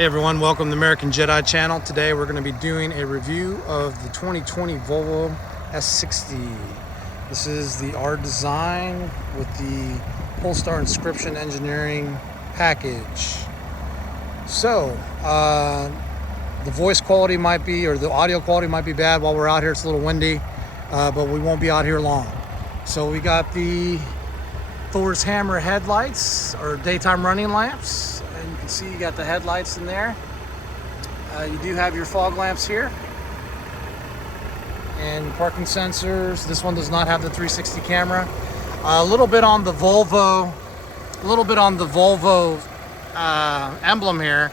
Hey everyone, welcome to the American Jedi channel. Today we're going to be doing a review of the 2020 Volvo S60. This is the R design with the Polestar inscription engineering package. So, the voice quality might be, or the audio quality might be bad while we're out here. It's a little windy, but we won't be out here long. So we got the Thor's Hammer headlights, or daytime running lamps. And you can see you got the headlights in there. You do have your fog lamps here. And parking sensors. This one does not have the 360 camera. A little bit on the Volvo, emblem here.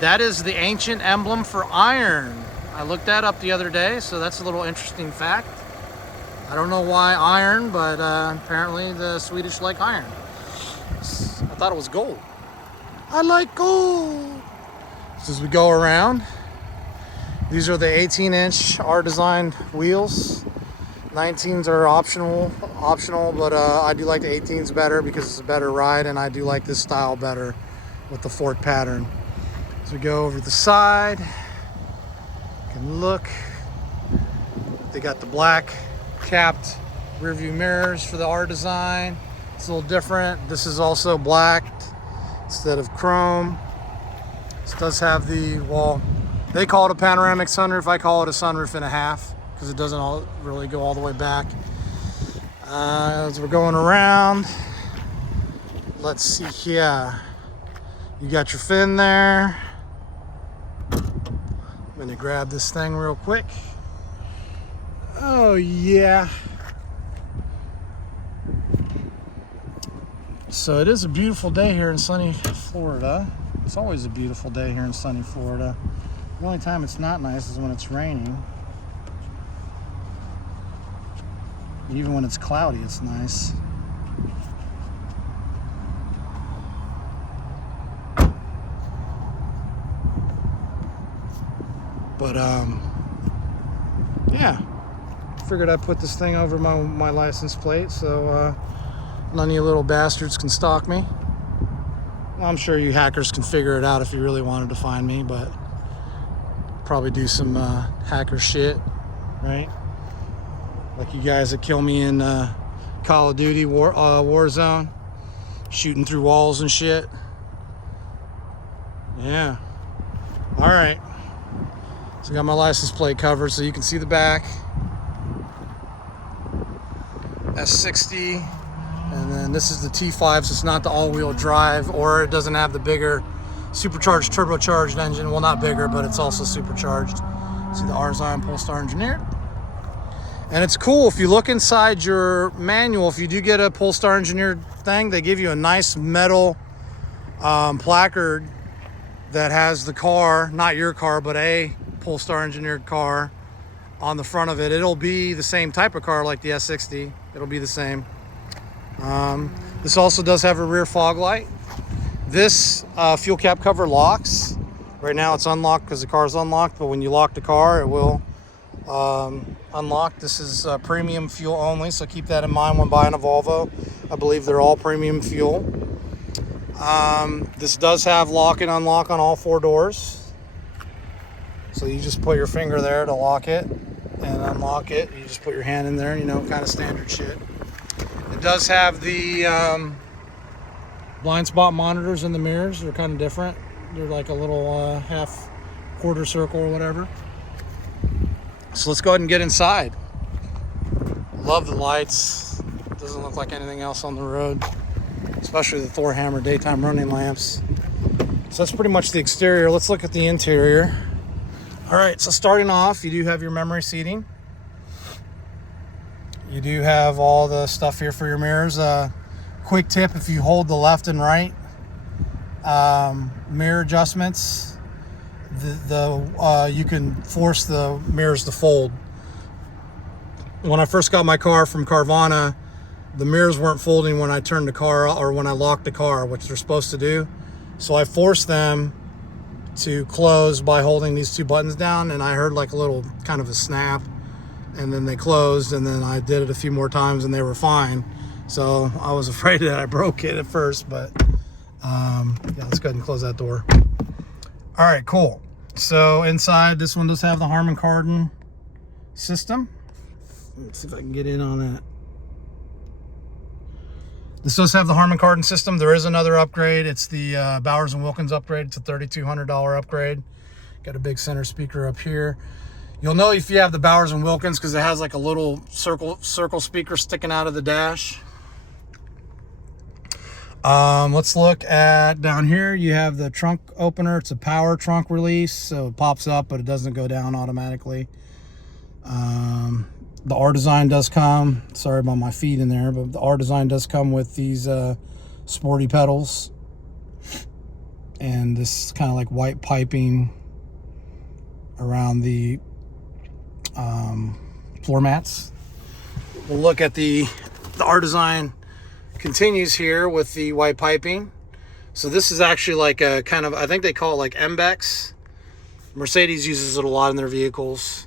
That is the ancient emblem for iron. I looked that up the other day, so that's a little interesting fact. I don't know why iron, but apparently the Swedish like iron. I thought it was gold. I like gold. So as we go around, these are the 18-inch R-designed wheels. 19s are optional, but I do like the 18s better because it's a better ride, and I do like this style better with the fork pattern. As we go over the side, you can look. They got the black capped rear view mirrors for the R design. It's a little different. This is also black instead of chrome. This does have the, well, they call it a panoramic sunroof. I call it a sunroof and a half because it doesn't really go all the way back. As we're going around, let's see here. You got your fin there. I'm gonna grab this thing real quick. Oh yeah. So it is a beautiful day here in sunny Florida. It's always a beautiful day here in sunny Florida. The only time it's not nice is when it's raining. Even when it's cloudy, it's nice. But yeah, figured I'd put this thing over my license plate so none of you little bastards can stalk me. I'm sure you hackers can figure it out if you really wanted to find me, but probably do some hacker shit, right? Like you guys that kill me in Call of Duty Warzone, shooting through walls and shit. Yeah. All right. So I got my license plate covered so you can see the back. S60. And then this is the T5, so it's not the all-wheel drive, or it doesn't have the bigger supercharged, turbocharged engine. Well, not bigger, but it's also supercharged. See the R-Design Polestar engineered. And it's cool, if you look inside your manual, if you do get a Polestar engineered thing, they give you a nice metal placard that has the car, not your car, but a Polestar engineered car on the front of it. It'll be the same type of car like the S60. It'll be the same. This also does have a rear fog light. This fuel cap cover locks. Right now it's unlocked because the car is unlocked, but when you lock the car, it will unlock. This is premium fuel only, so keep that in mind when buying a Volvo. I believe they're all premium fuel. This does have lock and unlock on all four doors. So you just put your finger there to lock it and unlock it. You just put your hand in there, you know, kind of standard shit. It does have the blind spot monitors in the mirrors. They're kind of different. They're like a little half quarter circle or whatever. So let's go ahead and get inside. Love the lights. Doesn't look like anything else on the road, especially the Thor Hammer daytime running lamps. So that's pretty much the exterior. Let's look at the interior. All right, so starting off, you do have your memory seating. You do have all the stuff here for your mirrors. Quick tip, if you hold the left and right mirror adjustments, you can force the mirrors to fold. When I first got my car from Carvana, the mirrors weren't folding when I turned the car, or when I locked the car, which they're supposed to do. So I forced them to close by holding these two buttons down, and I heard like a little kind of a snap, and then they closed, and then I did it a few more times and they were fine. So I was afraid that I broke it at first, but yeah, let's go ahead and close that door. All right, cool. So inside, this one does have the Harman Kardon system. Let's see if I can get in on that. This does have the Harman Kardon system. There is another upgrade. It's the Bowers & Wilkins upgrade. It's a $3,200 upgrade. Got a big center speaker up here. You'll know if you have the Bowers & Wilkins because it has like a little circle speaker sticking out of the dash. Let's look at down here. You have the trunk opener. It's a power trunk release, so it pops up, but it doesn't go down automatically. The R design does come. Sorry about my feet in there, but the R design does come with these sporty pedals and this kind of like white piping around the floor mats. We'll look at the R design continues here with the white piping. So this is actually like a kind of, I think they call it like MBEX. Mercedes uses it a lot in their vehicles.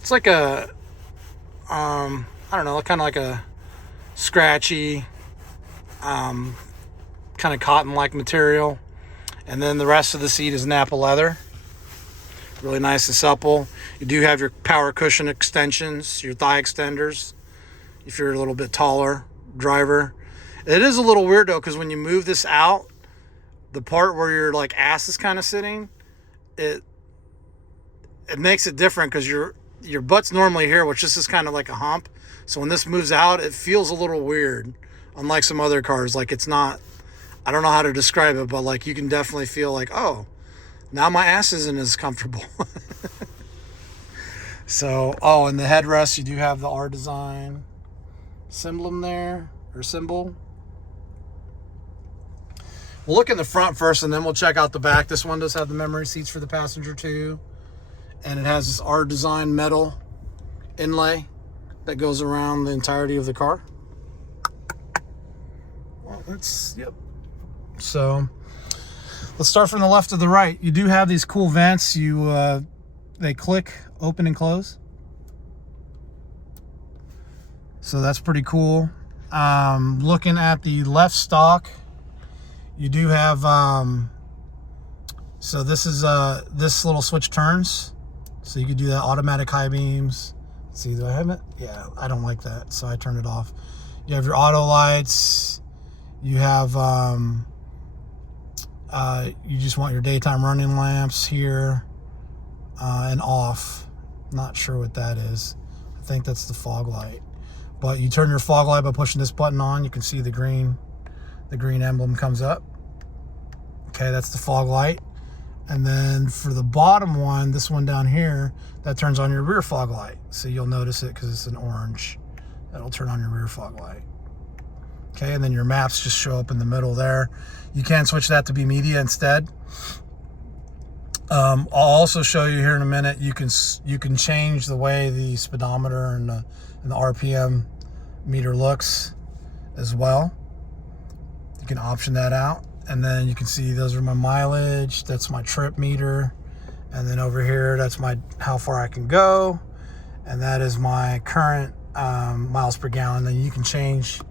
It's like a I don't know, kind of like a scratchy kind of cotton like material, and then the rest of the seat is Nappa leather, really nice and supple. You do have your power cushion extensions, your thigh extenders if you're a little bit taller driver. It is a little weird though, because when you move this out, the part where your like ass is kind of sitting, it makes it different because your butt's normally here, which this is kind of like a hump. So when this moves out, it feels a little weird, unlike some other cars. Like it's not, I don't know how to describe it, but like you can definitely feel like, oh, now my ass isn't as comfortable. So, oh, and the headrest, you do have the R design symbol there, or symbol. We'll look in the front first, and then we'll check out the back. This one does have the memory seats for the passenger too. And it has this R design metal inlay that goes around the entirety of the car. Well, that's, yep. So let's start from the left to the right. You do have these cool vents. They click, open and close. So that's pretty cool. Looking at the left stock, you do have, so this is, this little switch turns. So you could do that, automatic high beams. Let's see, do I have it? Yeah, I don't like that, so I turned it off. You have your auto lights. You have, you just want your daytime running lamps here, and off. Not sure what that is. I think that's the fog light. But you turn your fog light by pushing this button on. You can see the green emblem comes up. Okay, that's the fog light. And then for the bottom one, this one down here, that turns on your rear fog light. So you'll notice it because it's an orange. That'll turn on your rear fog light. Okay, and then your maps just show up in the middle there. You can switch that to be media instead. I'll also show you here in a minute, you can change the way the speedometer and the RPM meter looks as well. You can option that out. And then you can see those are my mileage. That's my trip meter. And then over here, that's my how far I can go. And that is my current miles per gallon. Then you can change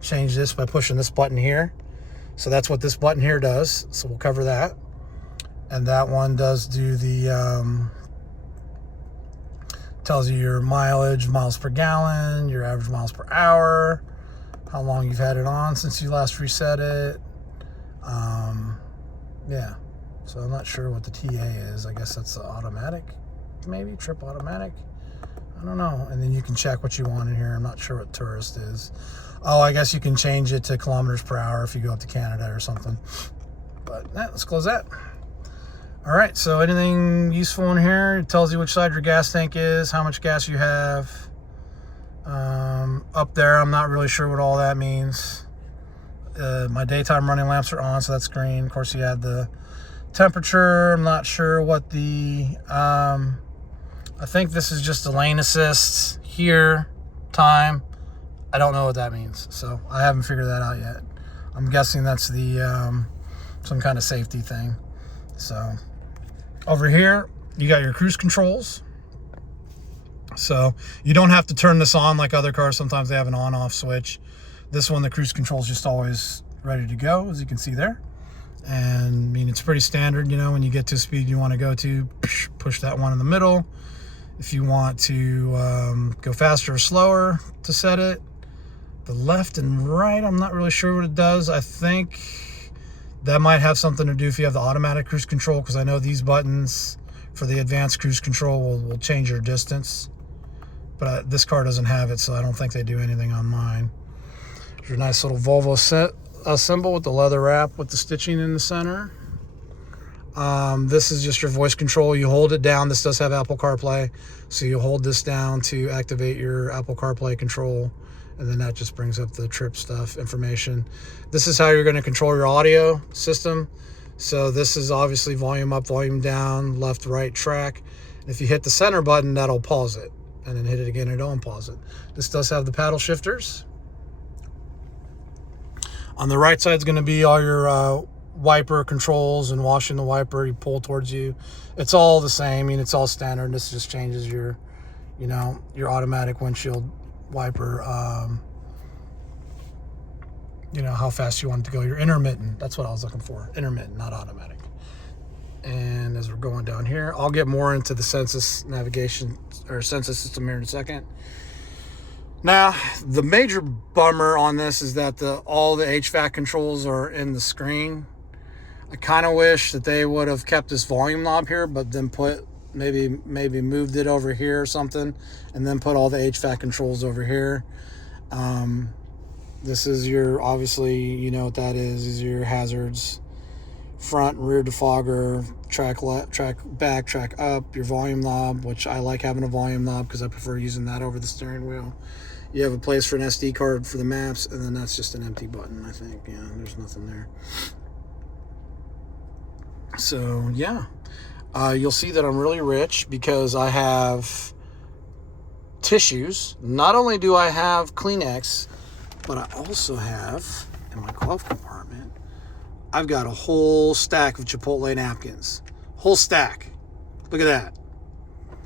this by pushing this button here. So that's what this button here does. So we'll cover that. And that one does do the, tells you your mileage, miles per gallon, your average miles per hour, how long you've had it on since you last reset it. Yeah, so I'm not sure what the TA is. I guess that's the automatic, maybe trip automatic. I don't know. And then you can check what you want in here. I'm not sure what tourist is. Oh, I guess you can change it to kilometers per hour if you go up to Canada or something. But yeah, let's close that. All right, so anything useful in here? It tells you which side your gas tank is, how much gas you have. Up there, I'm not really sure what all that means. My daytime running lamps are on, so that's green. Of course, you had the temperature. I'm not sure what the, I think this is just a lane assist here, time. I don't know what that means, so I haven't figured that out yet. I'm guessing that's the, some kind of safety thing. So over here, you got your cruise controls. So you don't have to turn this on like other cars. Sometimes they have an on-off switch. This one, the cruise control is just always ready to go, as you can see there. And I mean, it's pretty standard, you know, when you get to a speed you want to go to, push that one in the middle. If you want to go faster or slower to set it, the left and right, I'm not really sure what it does. I think that might have something to do if you have the automatic cruise control, because I know these buttons for the advanced cruise control will change your distance. But this car doesn't have it, so I don't think they do anything on mine. There's your nice little Volvo symbol with the leather wrap with the stitching in the center. This is just your voice control. You hold it down. This does have Apple CarPlay, so you hold this down to activate your Apple CarPlay control, and then that just brings up the trip stuff information. This is how you're going to control your audio system. So this is obviously volume up, volume down, left, right, track. If you hit the center button, that'll pause it, and then hit it again and it'll unpause it. This does have the paddle shifters. On the right side is going to be all your wiper controls and washing the wiper. You pull towards you. It's all the same. I mean, it's all standard. This just changes your, you know, your automatic windshield wiper. You know, how fast you want it to go. Your intermittent. That's what I was looking for. Intermittent, not automatic. And as we're going down here, I'll get more into the Sensus navigation or Sensus system here in a second. Now, the major bummer on this is that all the HVAC controls are in the screen. I kind of wish that they would have kept this volume knob here, but then put maybe moved it over here or something, and then put all the HVAC controls over here. This is your, obviously, you know what that is. These are your hazards. Front and rear defogger, track left, track back, track up, your volume knob, which I like having a volume knob because I prefer using that over the steering wheel. You have a place for an SD card for the maps, and then that's just an empty button, I think. Yeah, there's nothing there. So, yeah. You'll see that I'm really rich because I have tissues. Not only do I have Kleenex, but I also have, in my glove compartment, I've got a whole stack of Chipotle napkins. Whole stack. Look at that.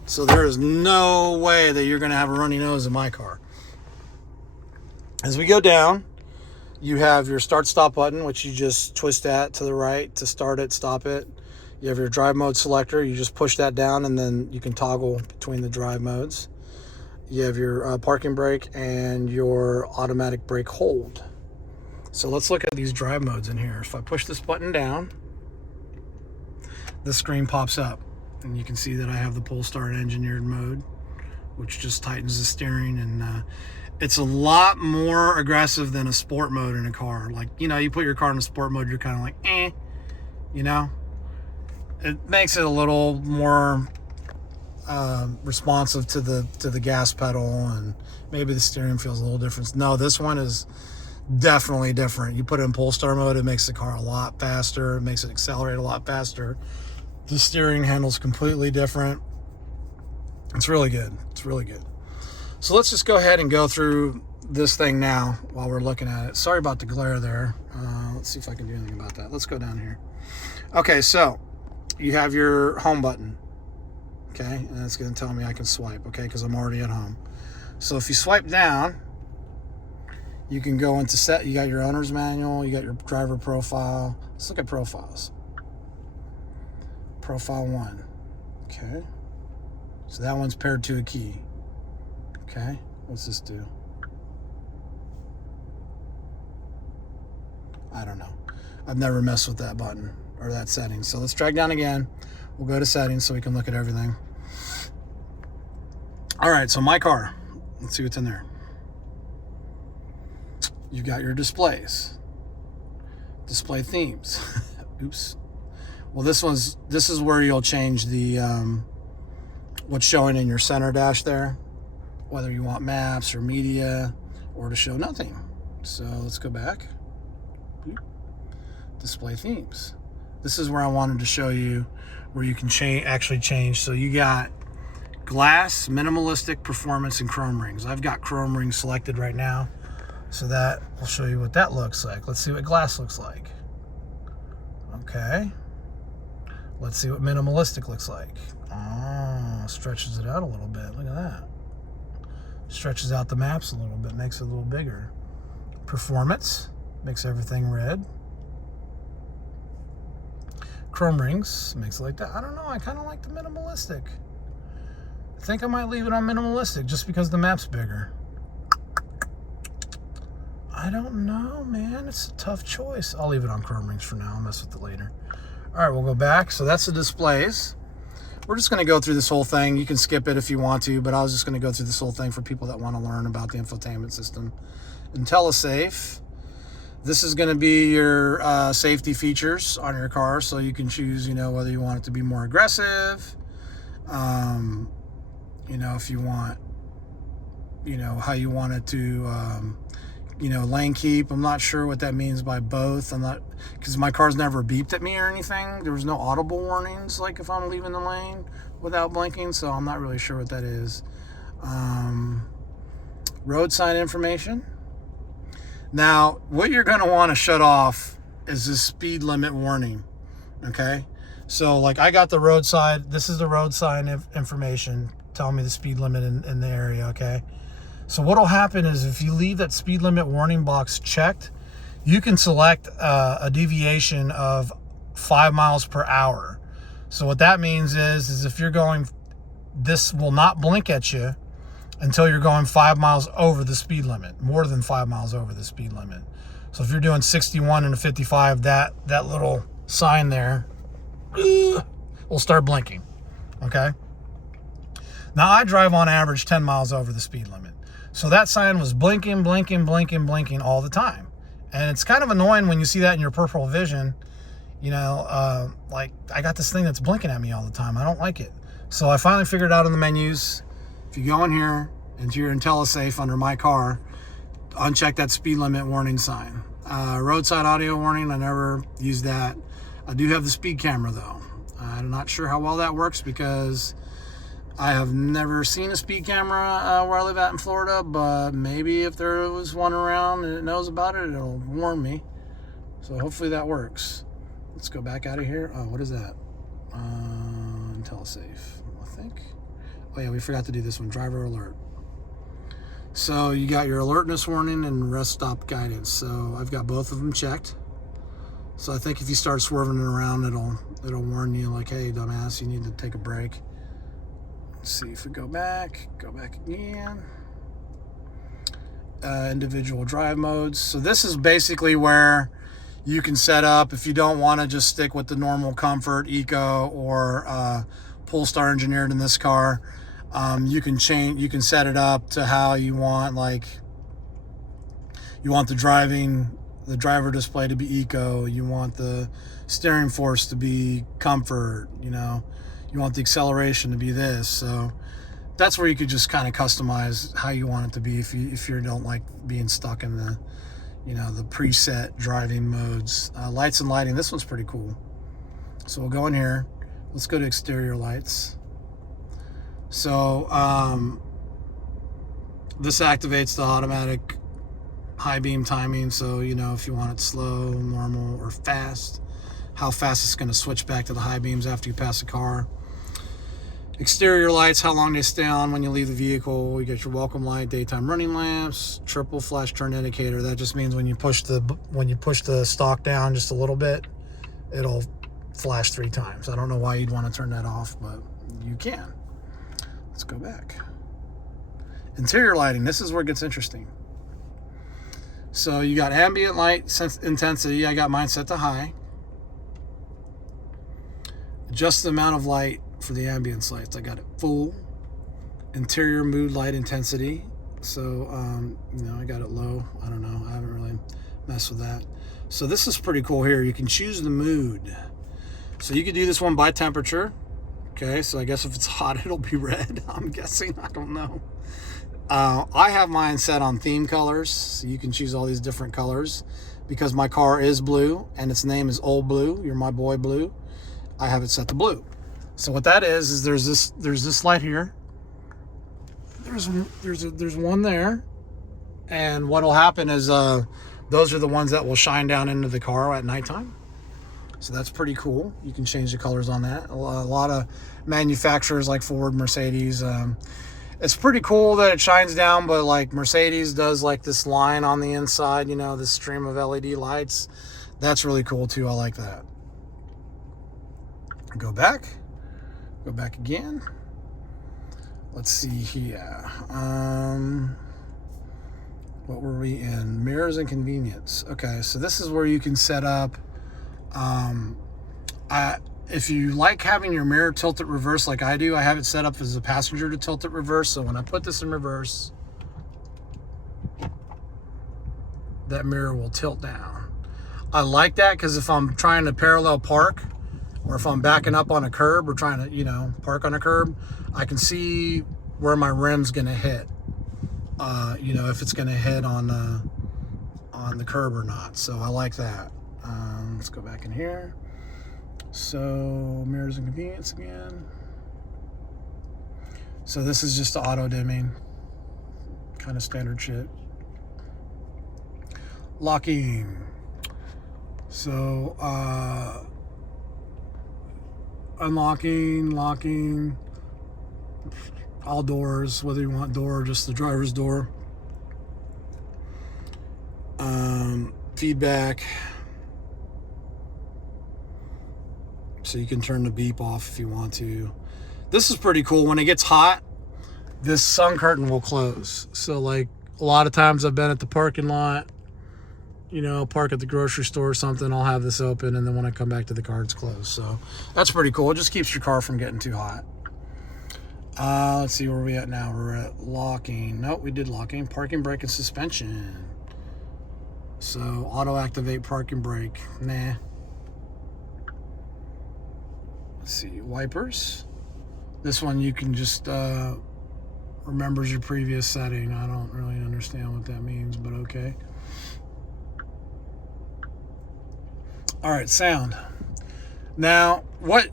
So there is no way that you're going to have a runny nose in my car. As we go down, you have your start-stop button, which you just twist that to the right to start it, stop it. You have your drive mode selector. You just push that down, and then you can toggle between the drive modes. You have your parking brake and your automatic brake hold. So let's look at these drive modes in here. If I push this button down, the screen pops up, and you can see that I have the Polestar engineered mode, which just tightens the steering, and it's a lot more aggressive than a sport mode in a car. Like, you know, you put your car in a sport mode, you're kind of like, you know. It makes it a little more responsive to the gas pedal, and maybe the steering feels a little different. No, this one is definitely different. You put it in Polestar mode, it makes the car a lot faster. It makes it accelerate a lot faster. The steering handle's completely different. It's really good. It's really good. So let's just go ahead and go through this thing now while we're looking at it. Sorry about the glare there. Let's see if I can do anything about that. Let's go down here. Okay, so you have your home button. Okay, and it's going to tell me I can swipe, okay, because I'm already at home. So if you swipe down, you can go into set. You got your owner's manual, you got your driver profile. Let's look at profiles. Profile 1. Okay. So that one's paired to a key. Okay. What's this do? I don't know. I've never messed with that button or that setting. So let's drag down again. We'll go to settings so we can look at everything. All right, so my car. Let's see what's in there. You've got your displays. Display themes. Oops. Well, this is where you'll change the what's showing in your center dash there, whether you want maps or media or to show nothing. So let's go back. Display themes. This is where I wanted to show you where you can actually change. So you got glass, minimalistic, performance, and chrome rings. I've got chrome rings selected right now, so that will show you what that looks like. Let's see what glass looks like. Okay. Let's see what minimalistic looks like. Oh, stretches it out a little bit. Look at that. Stretches out the maps a little bit, makes it a little bigger. Performance makes everything red. chrome rings. Makes it like that. I don't know. I kind of like the minimalistic. I think I might leave it on minimalistic just because the map's bigger. I don't know, man. It's a tough choice. I'll leave it on chrome rings for now. I'll mess with it later. All right, we'll go back. So that's the displays. We're just going to go through this whole thing. You can skip it if you want to, but I was just going to go through this whole thing for people that want to learn about the infotainment system. IntelliSafe. This is going to be your safety features on your car, so you can choose, whether you want it to be more aggressive, if you want, how you want it to, lane keep. I'm not sure what that means by both. I'm not, because my car's never beeped at me or anything. There was no audible warnings, like if I'm leaving the lane without blinking, so I'm not really sure what that is. Road sign information. Now, what you're going to want to shut off is the speed limit warning, okay? So, like, I got the roadside. This is the road sign information telling me the speed limit in the area, okay? So what will happen is if you leave that speed limit warning box checked, you can select a deviation of 5 miles per hour. So what that means is if you're going, this will not blink at you until you're going 5 miles over the speed limit, more than 5 miles over the speed limit. So if you're doing 61 and a 55, that little sign there will start blinking, okay? Now I drive on average 10 miles over the speed limit. So that sign was blinking, blinking, blinking, blinking all the time. And it's kind of annoying when you see that in your peripheral vision, like I got this thing that's blinking at me all the time. I don't like it. So I finally figured out in the menus, if you go in here into your IntelliSafe under my car, uncheck that speed limit warning sign. Roadside audio warning, I never used that. I do have the speed camera though. I'm not sure how well that works because I have never seen a speed camera where I live at in Florida, but maybe if there was one around and it knows about it, it'll warn me. So hopefully that works. Let's go back out of here. Oh, what is that? IntelliSafe, I think. Oh yeah, we forgot to do this one, driver alert. So you got your alertness warning and rest stop guidance. So I've got both of them checked. So I think if you start swerving it around, it'll warn you like, hey, dumbass, you need to take a break. Let's see if we go back again. Individual drive modes. So this is basically where you can set up, if you don't want to just stick with the normal comfort, eco, or Polestar engineered in this car, you can set it up to how you want, like you want the driver display to be eco, you want the steering force to be comfort, you want the acceleration to be this. So that's where you could just kind of customize how you want it to be if you don't like being stuck in the the preset driving modes. Lights and lighting, this one's pretty cool. So we'll go in here, let's go to exterior lights. So this activates the automatic high beam timing, so if you want it slow, normal, or fast, how fast it's going to switch back to the high beams after you pass a car. Exterior lights, how long they stay on when you leave the vehicle. You get your welcome light, daytime running lamps, triple flash turn indicator. That just means when you push the stalk down just a little bit, it'll flash 3 times. I don't know why you'd want to turn that off, but you can. Let's go back. Interior lighting, this is where it gets interesting. So you got ambient light intensity. I got mine set to high. Adjust the amount of light for the ambience lights. I got it full. Interior mood light intensity. So, I got it low. I don't know. I haven't really messed with that. So this is pretty cool here. You can choose the mood. So you could do this one by temperature. Okay, so I guess if it's hot, it'll be red. I'm guessing. I don't know. I have mine set on theme colors. So you can choose all these different colors. Because my car is blue and its name is Old Blue. You're my boy Blue. I have it set to blue. So what that is there's this light here. There's one there, and what'll happen is those are the ones that will shine down into the car at nighttime. So that's pretty cool. You can change the colors on that. A lot of manufacturers like Ford, Mercedes. It's pretty cool that it shines down, but like Mercedes does like this line on the inside, this stream of LED lights. That's really cool too. I like that. Go back again. Let's see here. What were we in? Mirrors and convenience. Okay, so this is where you can set up, if you like having your mirror tilted reverse like I do, I have it set up as a passenger to tilt it reverse. So when I put this in reverse, that mirror will tilt down. I like that because if I'm trying to parallel park, or if I'm backing up on a curb or trying to, park on a curb, I can see where my rim's gonna hit. If it's gonna hit on the curb or not. So I like that. Let's go back in here. So mirrors and convenience again. So this is just the auto dimming, kind of standard shit. Locking. So unlocking, locking, all doors, whether you want door or just the driver's door. Feedback. So you can turn the beep off if you want to. This is pretty cool. When it gets hot, this sun curtain will close. So like a lot of times I've been at the parking lot, park at the grocery store or something, I'll have this open, and then when I come back to the car, it's closed. So that's pretty cool. It just keeps your car from getting too hot. Let's see, where are we at now? We're at locking. Nope, we did locking. Parking brake and suspension. So auto activate parking brake. Nah. Let's see, wipers. This one you can just remembers your previous setting. I don't really understand what that means, but okay. All right, sound. Now, what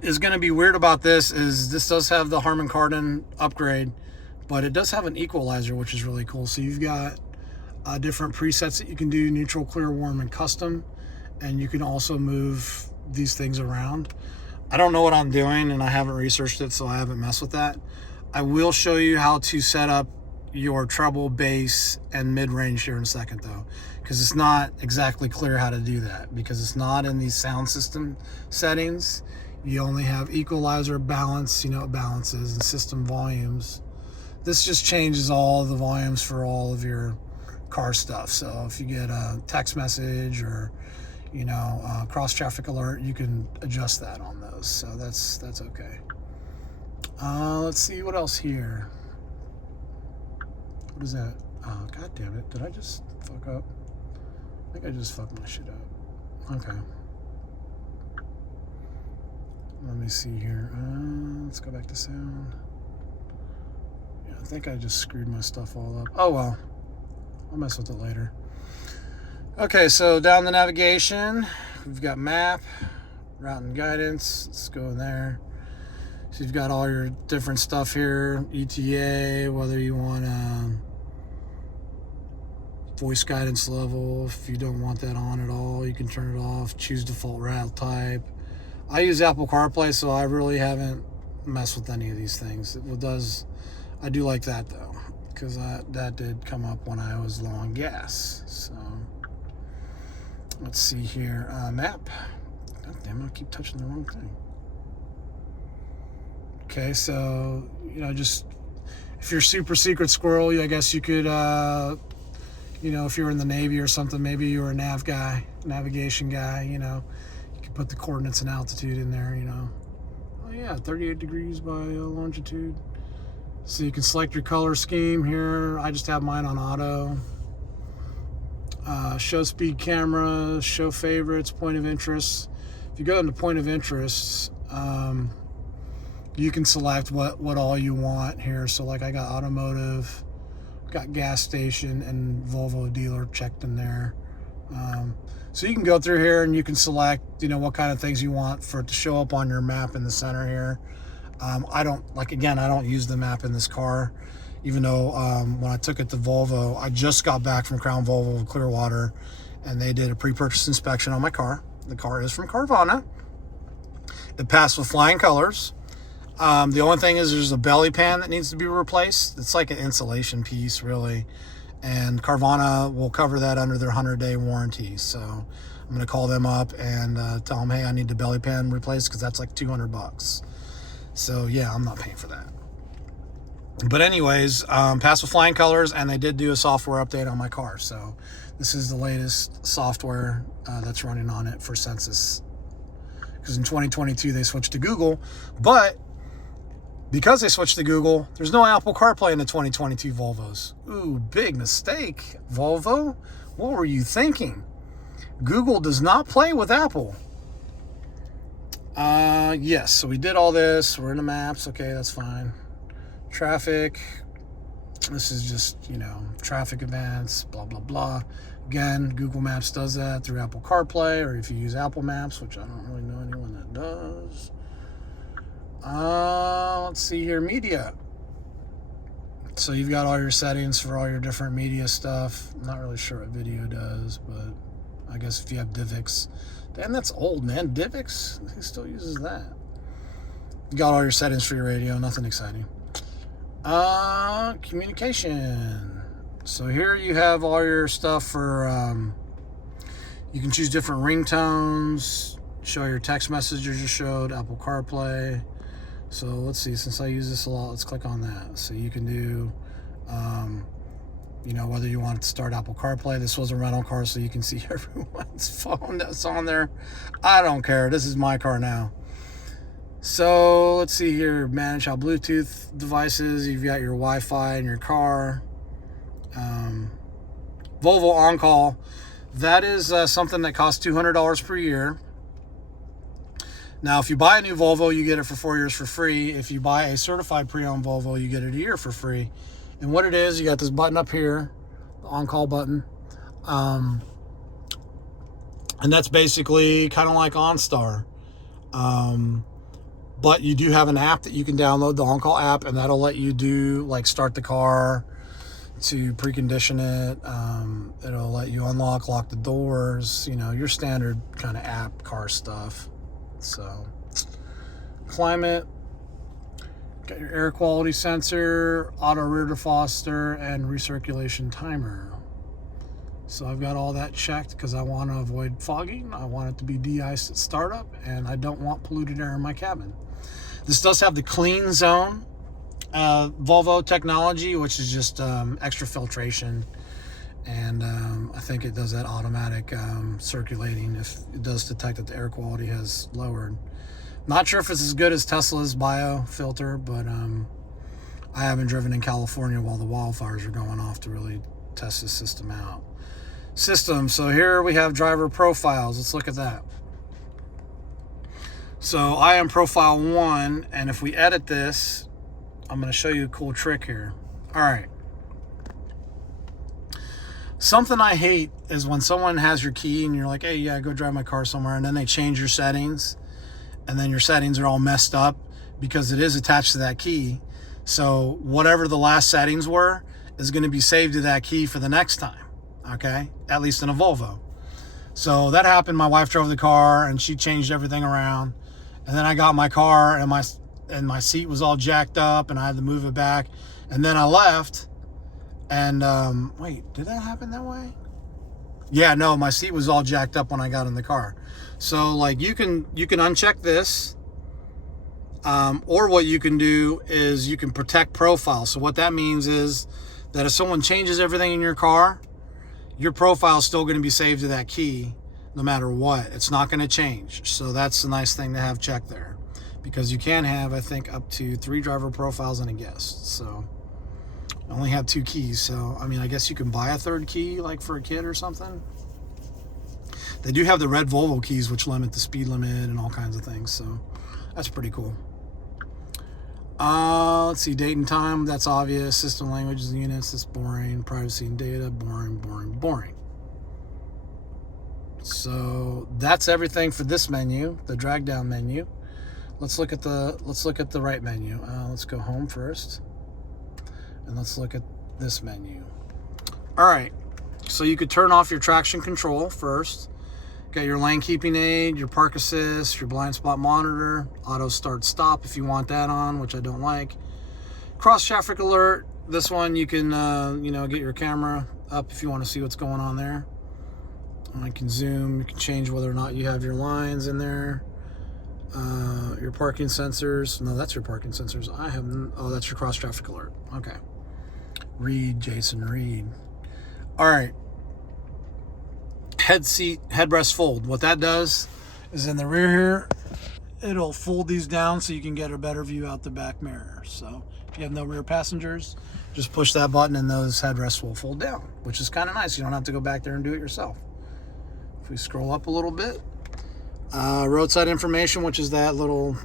is going to be weird about this is this does have the Harman Kardon upgrade, but it does have an equalizer, which is really cool. So you've got different presets that you can do: neutral, clear, warm, and custom. And you can also move these things around. I don't know what I'm doing, and I haven't researched it, so I haven't messed with that. I will show you how to set up your treble, bass, and mid-range here in a second, though, because it's not exactly clear how to do that, because it's not in these sound system settings. You only have equalizer, balance, it balances, and system volumes. This just changes all the volumes for all of your car stuff. So if you get a text message or cross traffic alert, you can adjust that on those. So that's okay. Let's see what else here. What is that? Oh, god damn it. Did I just fuck up? I think I just fucked my shit up. Okay. Let me see here. Let's go back to sound. Yeah, I think I just screwed my stuff all up. Oh well. I'll mess with it later. Okay, so down the navigation, we've got map, route and guidance. Let's go in there. So you've got all your different stuff here, ETA, whether you want voice guidance level. If you don't want that on at all, you can turn it off. Choose default route type. I use Apple CarPlay, so I really haven't messed with any of these things. I do like that though, because that did come up when I was low on gas. So let's see here. Map. God damn it, I keep touching the wrong thing. Okay, so just if you're super secret squirrel, I guess you could if you're in the Navy or something, maybe you're a navigation guy, you could put the coordinates and altitude in there, Oh yeah, 38 degrees by longitude. So you can select your color scheme here. I just have mine on auto. Show speed camera, show favorites, point of interest. If you go into point of interest, you can select what all you want here. So like I got automotive, got gas station, and Volvo dealer checked in there. So you can go through here and you can select, what kind of things you want for it to show up on your map in the center here. I don't use the map in this car, even though when I took it to Volvo, I just got back from Crown Volvo of Clearwater, and they did a pre-purchase inspection on my car. The car is from Carvana. It passed with flying colors. The only thing is there's a belly pan that needs to be replaced. It's like an insulation piece, really. And Carvana will cover that under their 100-day warranty. So I'm going to call them up and tell them, hey, I need the belly pan replaced because that's like $200. So yeah, I'm not paying for that. But anyways, passed with flying colors, and they did do a software update on my car. So this is the latest software that's running on it for Census. Because in 2022 they switched to Google, but because they switched to Google, there's no Apple CarPlay in the 2022 Volvos. Ooh, big mistake, Volvo. What were you thinking? Google does not play with Apple. Yes, so we did all this. We're in the maps. Okay, that's fine. Traffic. This is just, traffic events, blah, blah, blah. Again, Google Maps does that through Apple CarPlay, or if you use Apple Maps, which I don't really know anyone that does. Let's see here, media. So you've got all your settings for all your different media stuff. I'm not really sure what video does, but I guess if you have DivX. Damn, that's old, man. DivX? Who still uses that? You got all your settings for your radio, nothing exciting. Communication. So here you have all your stuff for, you can choose different ringtones, show your text messages you showed, Apple CarPlay. So let's see, since I use this a lot, let's click on that. So you can do, whether you want to start Apple CarPlay. This was a rental car, so you can see everyone's phone that's on there. I don't care. This is my car now. So let's see here, manage all Bluetooth devices. You've got your Wi-Fi in your car. Volvo OnCall. That is something that costs $200 per year. Now, if you buy a new Volvo, you get it for 4 years for free. If you buy a certified pre-owned Volvo, you get it a year for free. And what it is, you got this button up here, the on-call button. And that's basically kind of like OnStar. But you do have an app that you can download, the on-call app, and that'll let you do, like, start the car to precondition it. It'll let you lock the doors, your standard kind of app car stuff. So, climate, got your air quality sensor, auto rear defroster, and recirculation timer. So I've got all that checked because I want to avoid fogging. I want it to be de-iced at startup, and I don't want polluted air in my cabin. This does have the clean zone Volvo technology, which is just extra filtration. And I think it does that automatic circulating if it does detect that the air quality has lowered. Not sure if it's as good as Tesla's bio filter, but I haven't driven in California while the wildfires are going off to really test this system out. So here we have driver profiles. Let's look at that. So I am profile 1, and if we edit this, I'm going to show you a cool trick here. All right. Something I hate is when someone has your key and you're like, hey, yeah, go drive my car somewhere, and then they change your settings, and then your settings are all messed up because it is attached to that key. So whatever the last settings were is going to be saved to that key for the next time, okay? At least in a Volvo. So that happened. My wife drove the car, and she changed everything around, and then I got my car, and my seat was all jacked up, and I had to move it back, and then I left. And wait, did that happen that way? Yeah, no, my seat was all jacked up when I got in the car. So like you can uncheck this, or what you can do is you can protect profile. So what that means is that if someone changes everything in your car, your profile is still going to be saved to that key no matter what. It's not going to change. So that's a nice thing to have checked there, because you can have, I think, up to 3 driver profiles and a guest. So I only have 2 keys, so I mean, I guess you can buy a 3rd key, like for a kid or something. They do have the red Volvo keys, which limit the speed limit and all kinds of things, so that's pretty cool. Let's see, date and time, that's obvious. System languages and units, that's boring. Privacy and data, boring. So that's everything for this menu, the drag down menu. Let's look at the right menu. Let's go home first. And let's look at this menu. All right, so you could turn off your traction control first. Got your lane keeping aid, your park assist, your blind spot monitor, auto start stop if you want that on, which I don't like. Cross traffic alert. This one you can, get your camera up if you want to see what's going on there. I can zoom. You can change whether or not you have your lines in there. Your parking sensors. No, that's your parking sensors. I have. Oh, that's your cross traffic alert. Okay. Read, Jason. Read. All right. Headrest fold. What that does is in the rear here, it'll fold these down so you can get a better view out the back mirror. So if you have no rear passengers, just push that button and those headrests will fold down, which is kind of nice. You don't have to go back there and do it yourself. If we scroll up a little bit, roadside information, which is that little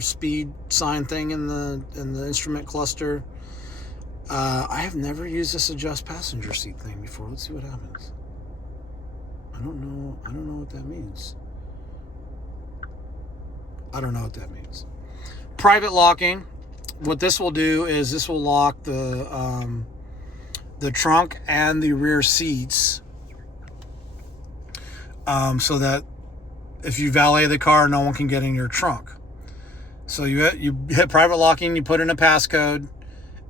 speed sign thing in the instrument cluster. I have never used this adjust passenger seat thing before. Let's see what happens. I don't know what that means. I don't know what that means. Private locking. What this will do is this will lock the trunk and the rear seats, so that if you valet the car, no one can get in your trunk. So you hit private locking, you put in a passcode,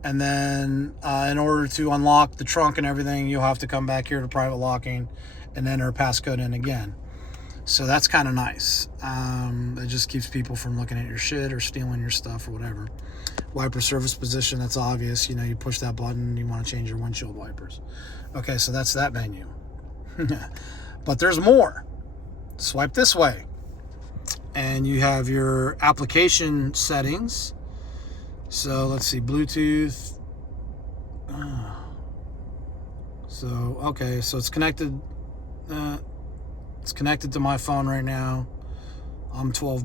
and then in order to unlock the trunk and everything, you'll have to come back here to private locking and enter a passcode in again. So that's kind of nice. It just keeps people from looking at your shit or stealing your stuff or whatever. Wiper service position, that's obvious. You know, you push that button, you want to change your windshield wipers. Okay, so that's that menu. But there's more. Swipe this way. And you have your application settings. So let's see, Bluetooth. So, okay, so it's connected. It's connected to my phone right now. I'm 12